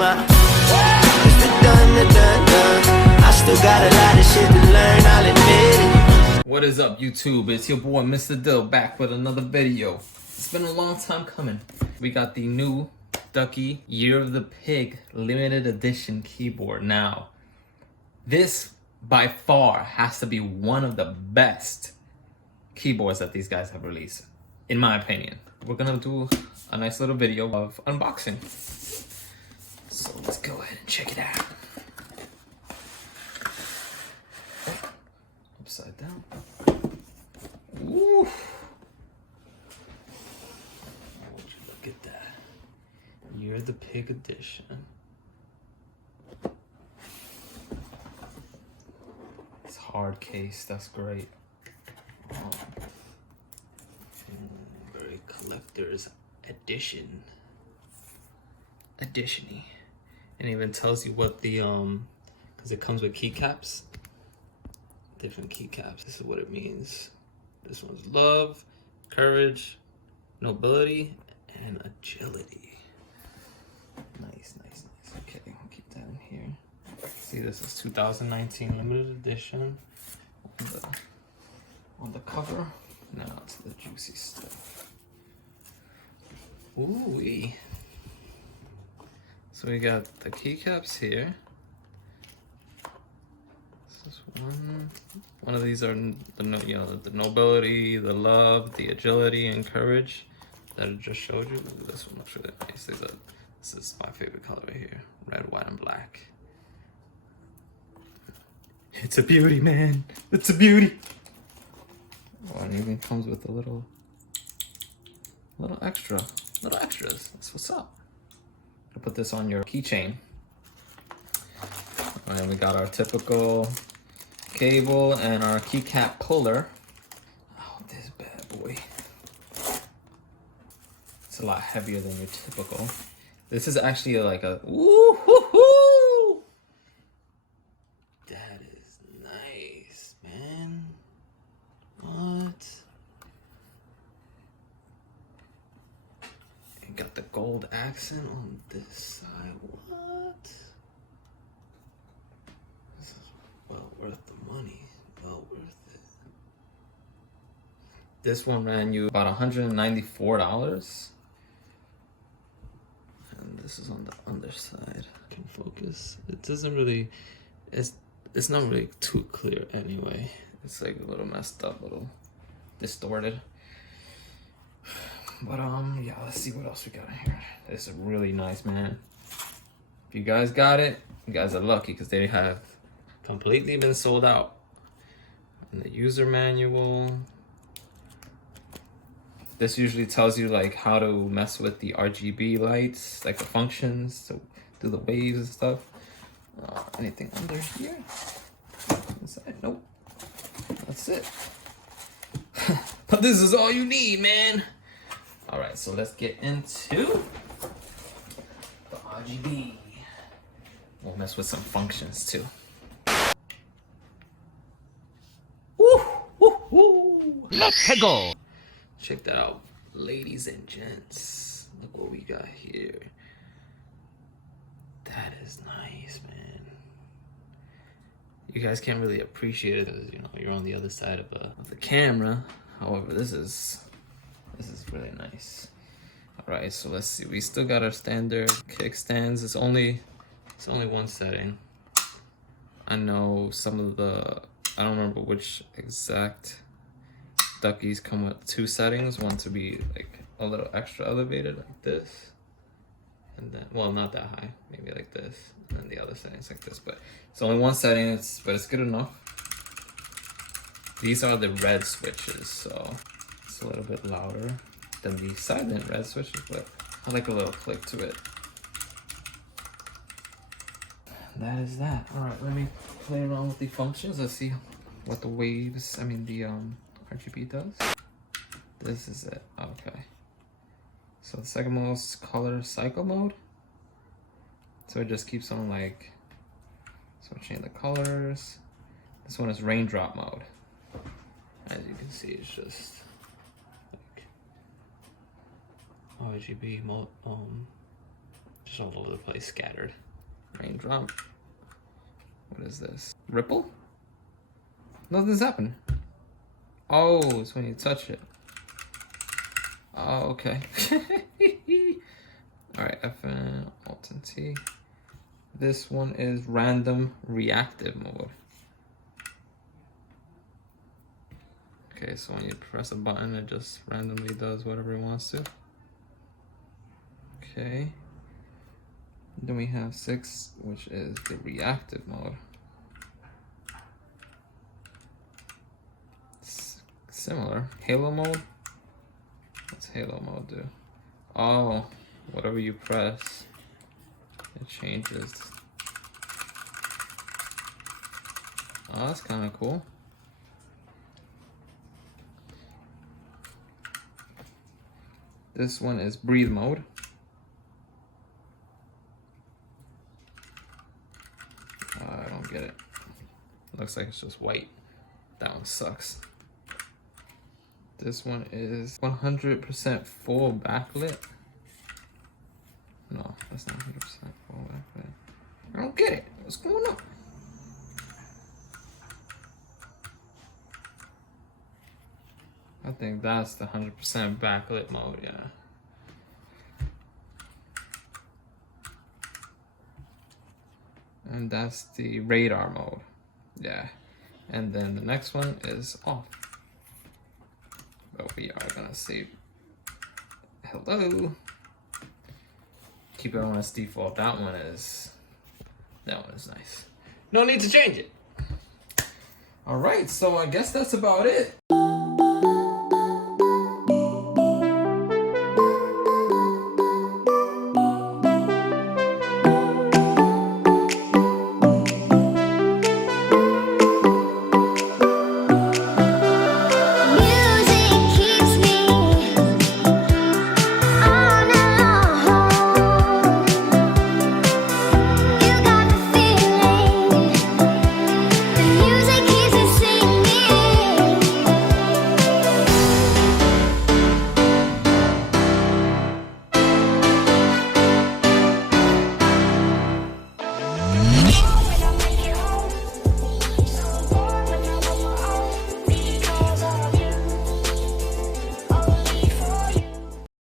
my. It's the done. I still got a lot of shit to learn, I'll admit it. What is up, YouTube? It's your boy Mr. Dell back with another video. It's been a long time coming. We got the new Ducky Year of the Pig limited edition keyboard. Now, this by far has to be one of the best keyboards that these guys have released, in my opinion. We're gonna do a nice little video of unboxing. So let's go ahead and check it out. Upside down. Ooh. Look at that. Year of the Pig edition. It's hard case, that's great. Very collector's edition. Edition-y. And it even tells you what the because it comes with keycaps. Different keycaps. This is what it means. This one's love, courage, nobility, and agility. Nice. Okay, I'll keep that in here. See, this is 2019 limited edition. On the cover. Now to the juicy stuff. Ooh-wee. So we got the keycaps here. This is one of these are the nobility, the love, the agility, and courage that I just showed you. This one looks really nice. This is my favorite color right here: red, white, and black. It's a beauty, man. It's a beauty. Oh, and it even comes with a little extras. That's what's up. I'll put this on your keychain. And we got our typical cable and our keycap puller. Oh, this bad boy. It's a lot heavier than your typical. This is actually like a woo-hoo-hoo! That is nice, man. What? And got the gold accent on this side. What? This is well worth the money. Well worth it. This one ran you about $194. And this is on the underside. Can focus. It doesn't really. It's not really too clear anyway. It's like a little messed up, a little distorted. But yeah, let's see what else we got in here. This is really nice, man. If you guys got it, you guys are lucky because they have completely been sold out. And the user manual. This usually tells you like how to mess with the RGB lights, like the functions to do the waves and stuff. Anything under here? Inside? Nope. That's it. But this is all you need, man. All right, so let's get into the RGB. We'll mess with some functions too. Let's go. Check that out, ladies and gents. Look what we got here. That is nice, man. You guys can't really appreciate it because you're on the other side of the camera. However, this is really nice. All right, so let's see. We still got our standard kickstands. It's only one setting. I know some of I don't remember which exact Duckies come with two settings. One to be like a little extra elevated like this. And then, well, not that high, maybe like this. And then the other settings like this, but it's only one setting, but it's good enough. These are the red switches, so it's a little bit louder than the silent red switches, but I like a little click to it. That is that. All right, let me play around with the functions. Let's see what the waves, the RGB does. This is it, okay. So the second mode is color cycle mode. So it just keeps on like switching the colors. This one is raindrop mode. As you can see, it's just like RGB mode, Just all over the place, scattered. Raindrop. What is this? Ripple? Nothing's happened. Oh, it's when you touch it. Oh, okay. Alright, FN, Alt and T. This one is random reactive mode. Okay, so when you press a button, it just randomly does whatever it wants to. Okay. Then we have 6, which is the reactive mode. Similar. Halo mode? What's Halo mode do? Oh, whatever you press, it changes. Oh, that's kind of cool. This one is breathe mode. I don't get it. Looks like it's just white. That one sucks. This one is 100% full backlit. No, that's not 100% full backlit. I don't get it. What's going on? I think that's the 100% backlit mode, yeah. And that's the radar mode, yeah. And then the next one is off. But we are gonna save. Hello. Keep it on its default. That one is nice. No need to change it. All right, so I guess that's about it.